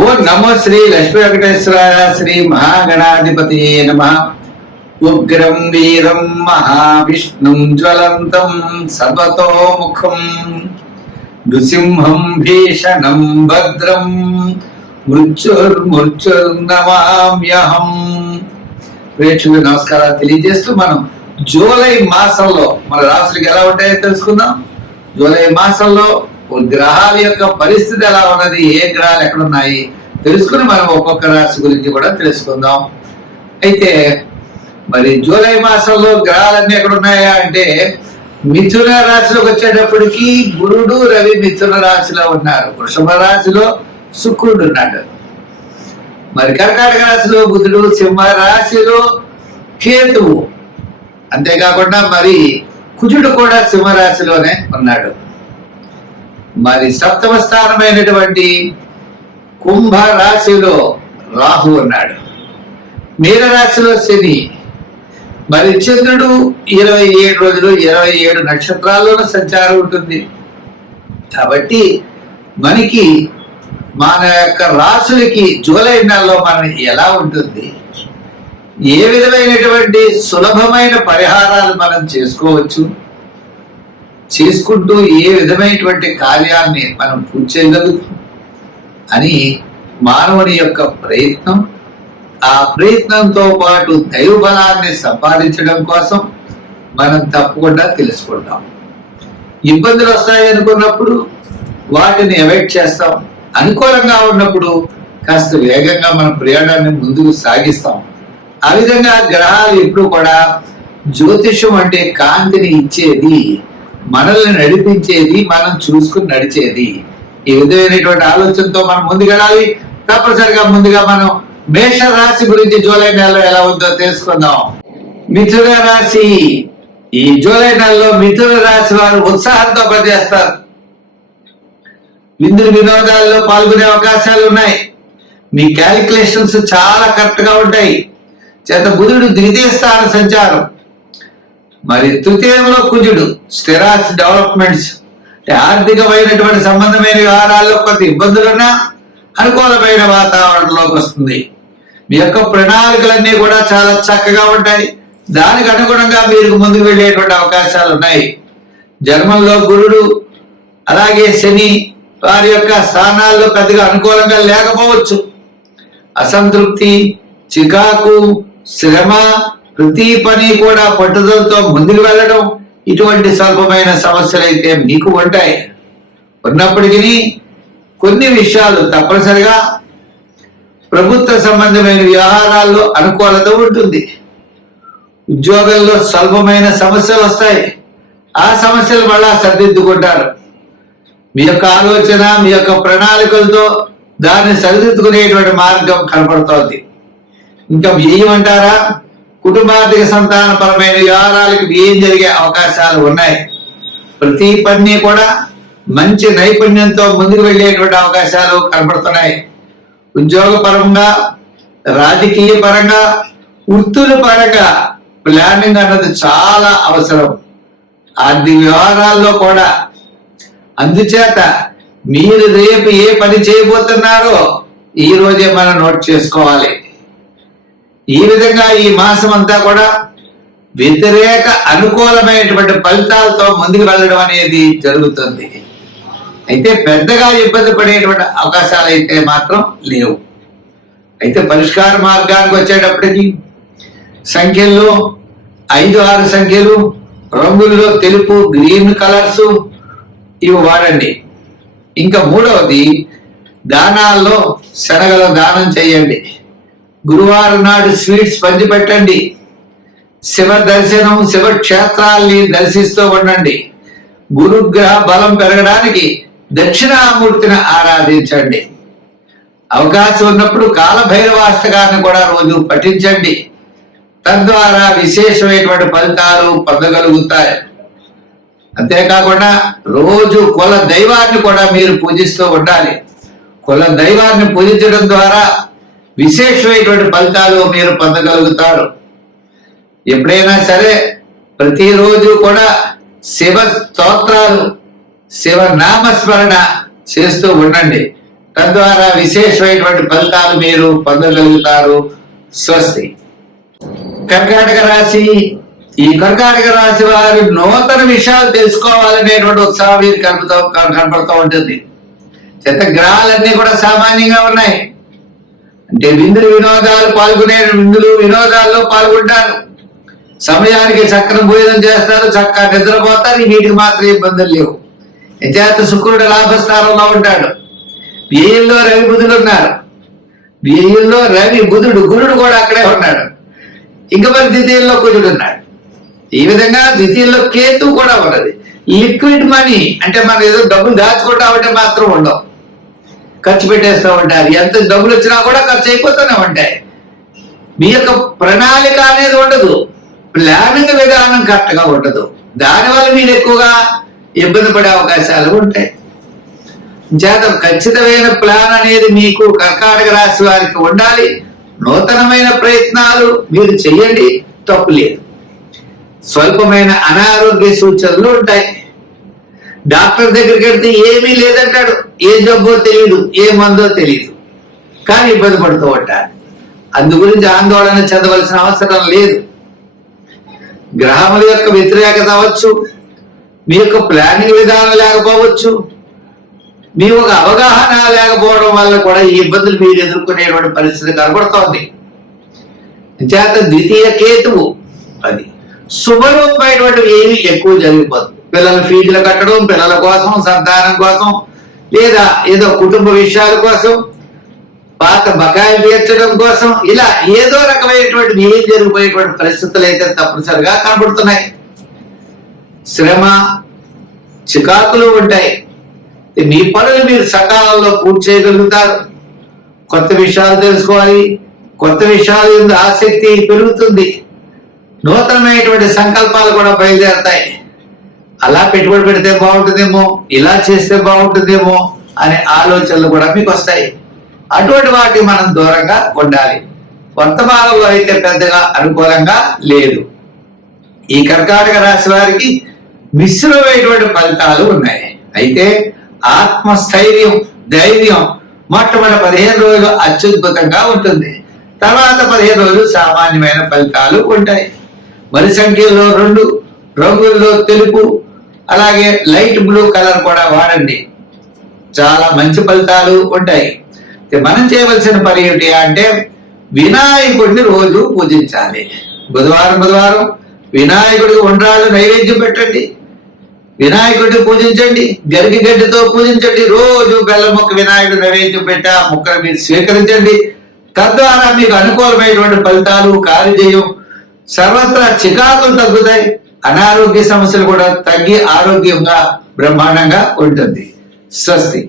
ఓ నమో శ్రీ లక్ష్మీ వెంకటేశ్వరాయ శ్రీ మహాగణాధిపతి నమ. ఉగ్రం వీరం మహావిష్ణుం జ్వలంతం సర్వతోముఖం నృసింహం భీషణం భద్రం మృత్యుర్నమామ్యహం. ప్రేక్షకులకు నమస్కారాలు తెలియజేస్తూ మనం జూలై మాసంలో మన రాశులకు ఎలా ఉంటాయో తెలుసుకుందాం. జూలై మాసంలో గ్రహాల యొక్క పరిస్థితి ఎలా ఉన్నది, ఏ గ్రహాలు ఎక్కడ ఉన్నాయి తెలుసుకుని మనం ఒక్కొక్క రాశి గురించి కూడా తెలుసుకుందాం. అయితే మరి జూలై మాసంలో గ్రహాలన్నీ ఎక్కడ ఉన్నాయా అంటే మిథున రాశిలోకి వచ్చేటప్పటికి గురుడు రవి మిథున రాశిలో ఉన్నారు. వృషభ రాశిలో శుక్రుడు ఉన్నాడు. మరి కర్కాటక రాశిలో బుధుడు, సింహ రాశిలో కేతువు, అంతేకాకుండా మరి కుజుడు కూడా సింహరాశిలోనే ఉన్నాడు. మరి సప్తమ స్థానమైనటువంటి కుంభ రాశిలో రాహు ఉన్నాడు. మీన రాశిలో శని. మరి చంద్రుడు 27 రోజులు 27 నక్షత్రాల్లోనూ సంచారం ఉంటుంది. కాబట్టి మనకి మన యొక్క రాశులకి జూలై నెలలో మనం ఎలా ఉంటుంది, ఏ విధమైనటువంటి సులభమైన పరిహారాలు మనం చేసుకోవచ్చు, చేసుకుంటూ ఏ విధమైనటువంటి కార్యాన్ని మనం పూర్తి చేయగలుగుతాం అని మానవుని యొక్క ప్రయత్నం, ఆ ప్రయత్నంతో పాటు దైవ బలాన్ని సంపాదించడం కోసం మనం తప్పకుండా తెలుసుకుంటాం. ఇబ్బందులు వస్తాయి అనుకున్నప్పుడు వాటిని అవాయిడ్ చేస్తాం. అనుకూలంగా ఉన్నప్పుడు కాస్త వేగంగా మన ప్రయాణాన్ని ముందుకు సాగిస్తాం. ఆ విధంగా గ్రహాలు ఎప్పుడు కూడా జ్యోతిషం అంటే కాంతిని ఇచ్చేది, మనల్ని నడిపించేది, మనం చూసుకుని నడిచేది. ఈ విధమైనటువంటి ఆలోచనతో మనం ముందుకెళ్ళాలి. తప్పనిసరిగా ముందుగా మనం మేష రాశి గురించి జూలై నెలలో ఎలా ఉందో తెలుసుకుందాం. మిథున రాశి. ఈ జూలై నెలలో మిథున రాశి వారు ఉత్సాహంతో పనిచేస్తారు. విందు వినోదాల్లో పాల్గొనే అవకాశాలు ఉన్నాయి. మీ క్యాలిక్యులేషన్స్ చాలా కరెక్ట్ గా ఉంటాయి. చేత బుధుడు ద్వితీయ స్థాన సంచారం, మరి తృతీయంలో కుజుడు స్థిరాస్తి డెవలప్మెంట్స్, ఆర్థికమైనటువంటి సంబంధమైన వ్యవహారాల్లో కొంత ఇబ్బందులున్నా అనుకూలమైన వాతావరణంలోకి వస్తుంది. మీ యొక్క ప్రణాళికలన్నీ కూడా చాలా చక్కగా ఉంటాయి. దానికి అనుగుణంగా మీరు ముందుకు వెళ్ళేటువంటి అవకాశాలు ఉన్నాయి. జన్మంలో గురుడు అలాగే శని వారి యొక్క స్థానాల్లో పెద్దగా అనుకూలంగా లేకపోవచ్చు. అసంతృప్తి, చికాకు, శ్రమ, ప్రతి పని కూడా పట్టుదలతో ముందుకు వెళ్ళడం, ఇటువంటి స్వల్పమైన సమస్యలు అయితే మీకు ఉంటాయి. ఉన్నప్పటికీ కొన్ని విషయాలు తప్పనిసరిగా ప్రభుత్వ సంబంధమైన వ్యవహారాల్లో అనుకూలత ఉంటుంది. ఉద్యోగంలో స్వల్పమైన సమస్యలు వస్తాయి. ఆ సమస్యలు మళ్ళా సరిదిద్దుకుంటారు. మీ యొక్క ఆలోచన, మీ యొక్క ప్రణాళికలతో దాన్ని సరిదిద్దుకునేటువంటి మార్గం కనపడుతోంది. ఇంకా వ్యయం అంటారా, కుటుంబార్థిక సంతానపరమైన వ్యవహారాలకు వ్యయం జరిగే అవకాశాలు ఉన్నాయి. ప్రతి పని కూడా మంచి నైపుణ్యంతో ముందుకు వెళ్ళేటువంటి అవకాశాలు కనపడుతున్నాయి. ఉద్యోగ పరంగా, రాజకీయ పరంగా, వృత్తుల పరంగా ప్లానింగ్ అన్నది చాలా అవసరం. ఆర్థిక వ్యవహారాల్లో కూడా. అందుచేత మీరు రేపు ఏ పని చేయబోతున్నారో ఈ రోజే మనం నోట్ చేసుకోవాలి. ఈ విధంగా ఈ మాసం అంతా కూడా వ్యతిరేక అనుకూలమైనటువంటి ఫలితాలతో ముందుకు వెళ్ళడం అనేది జరుగుతుంది. అయితే పెద్దగా ఇబ్బంది పడేటువంటి అవకాశాలు అయితే మాత్రం లేవు. అయితే పరిష్కార మార్గానికి వచ్చేటప్పటికి సంఖ్యల్లో 5, 6 సంఖ్యలు, రంగుల్లో తెలుపు, గ్రీన్ కలర్స్ ఇవి వాడండి. ఇంకా మూడవది, దానాల్లో శనగల దానం చేయండి. గురువారం నాడు స్వీట్స్ పంచిపెట్టండి. శివ దర్శనం, శివ క్షేత్రాల్ని దర్శిస్తూ ఉండండి. గురుగ్రహ బలం పెరగడానికి దక్షిణామూర్తిని ఆరాధించండి. అవకాశం ఉన్నప్పుడు కాలభైరవాష్టకాన్ని కూడా రోజు పఠించండి. తద్వారా విశేషమైనటువంటి ఫలితాలు పొందగలుగుతాయి. అంతేకాకుండా రోజు కుల దైవాన్ని కూడా మీరు పూజిస్తూ ఉండాలి. కుల దైవాన్ని పూజించడం ద్వారా విశేషమైనటువంటి ఫలితాలు మీరు పొందగలుగుతారు. ఎప్పుడైనా సరే ప్రతిరోజు కూడా శివ స్తోత్రాలు, శివ నామస్మరణ చేస్తూ ఉండండి. తద్వారా విశేషమైనటువంటి ఫలితాలు మీరు పొందగలుగుతారు. స్వస్తి. కర్కాటక రాశి. ఈ కర్కాటక రాశి వారు నూతన విషయాలు తెలుసుకోవాలనేటువంటి ఉత్సాహం వీరు కనపడుతూ ఉంటుంది. చెత్త గ్రహాలన్నీ కూడా సామాన్యంగా ఉన్నాయి. అంటే వినోదాల్లో పాల్గొంటారు. సమయానికి చక్కని భోజనం చేస్తారు, చక్కగా నిద్రపోతారు. వీటికి మాత్రం ఇబ్బందులు లేవు. యజాత శుక్రుడు లాభస్థానంలో ఉంటాడు. వ్యయంలో రవి బుధుడు ఉన్నారు. వ్యయంలో రవి బుధుడు గురుడు కూడా అక్కడే ఉన్నాడు. ఇంకా మరి ద్వితీయంలో కుజుడు ఉన్నాడు. ఈ విధంగా ద్వితీయంలో కేతు కూడా ఉన్నది. లిక్విడ్ మనీ అంటే మనం ఏదో డబ్బులు దాచుకుంటా ఉంటే మాత్రం ఉండవు, ఖర్చు పెట్టేస్తూ ఉంటారు. ఎంత డబ్బులు వచ్చినా కూడా ఖర్చు అయిపోతూనే ఉంటాయి. మీ యొక్క ప్రణాళిక అనేది ఉండదు, ప్లానింగ్ విధానం కరెక్ట్గా ఉండదు. దానివల్ల మీరు ఎక్కువగా ఇబ్బంది పడే అవకాశాలు ఉంటాయి. చేత ఖచ్చితమైన ప్లాన్ అనేది మీకు కర్కాటక రాశి వారికి ఉండాలి. నూతనమైన ప్రయత్నాలు మీరు చెయ్యండి, తప్పు లేదు. స్వల్పమైన అనారోగ్య సూచనలు ఉంటాయి. డాక్టర్ దగ్గరికి వెళ్తే ఏమీ లేదంటాడు. ఏ జబ్బో తెలియదు, ఏ మందో తెలియదు, కానీ ఇబ్బంది పడుతూ ఉంటారు. అందు గురించి ఆందోళన చెందవలసిన అవసరం లేదు. గ్రహముల యొక్క వ్యతిరేకత అవ్వచ్చు, మీ యొక్క ప్లానింగ్ విధానం లేకపోవచ్చు, మీ ఒక అవగాహన లేకపోవడం వల్ల కూడా ఈ ఇబ్బందులు మీరు ఎదుర్కొనేటువంటి పరిస్థితి కనబడుతోంది. చేత ద్వితీయ కేతువు అది శుభరూపమైనటువంటివి ఏమి ఎక్కువ జరిగిపోతుంది. పిల్లల ఫీజులు కట్టడం, పిల్లల కోసం, సంతానం కోసం, లేదా ఏదో కుటుంబ విషయాల కోసం, పాత బకాయిలు తీర్చడం కోసం, ఇలా ఏదో రకమైనటువంటి ఏం జరిగిపోయేటువంటి పరిస్థితులు అయితే తప్పనిసరిగా కనబడుతున్నాయి. శ్రమ, చికాకులు ఉంటాయి. మీ పనులు మీరు సకాలంలో పూర్తి చేయగలుగుతారు. కొత్త విషయాలు తెలుసుకోవాలి, కొత్త విషయాలు ఎందు ఆసక్తి పెరుగుతుంది. నూతనమైనటువంటి సంకల్పాలు కూడా బయలుదేరతాయి. అలా పెట్టుబడి పెడితే బాగుంటుందేమో, ఇలా చేస్తే బాగుంటుందేమో అనే ఆలోచనలు కూడా మీకు వస్తాయి. అటువంటి వాటికి మనం దూరంగా ఉండాలి. వర్తమానంలో అయితే పెద్దగా అనుకూలంగా లేదు. ఈ కర్కాటక రాశి వారికి మిశ్రమైనటువంటి ఫలితాలు ఉన్నాయి. అయితే ఆత్మస్థైర్యం, ధైర్యం మొట్టమొదటి 15 రోజులు అత్యద్భుతంగా ఉంటుంది. తర్వాత 15 రోజులు సామాన్యమైన ఫలితాలు ఉంటాయి. మరి సంఖ్యలో 2 రంగుల్లో తెలుపు, అలాగే లైట్ బ్లూ కలర్ కూడా వాడండి, చాలా మంచి ఫలితాలు ఉంటాయి. మనం చేయవలసిన పని ఏమిటి అంటే వినాయకుడిని రోజు పూజించాలి. బుధవారం వినాయకుడికి ఉండ్రాళ్ళు నైవేద్యం పెట్టండి, వినాయకుడిని పూజించండి, గరిగిగడ్డితో పూజించండి. రోజు బెల్లం ముక్క వినాయకుడు నైవేద్యం పెట్టి ఆ ముక్కను మీరు స్వీకరించండి. తద్వారా మీకు అనుకూలమైనటువంటి ఫలితాలు, కార్యజయం, సర్వత్రా చికాకులు తగ్గుతాయి. అనారోగ్య సమస్యలు కూడా తగ్గి ఆరోగ్యంగా బ్రహ్మాండంగా ఉంటుంది. స్వస్తి.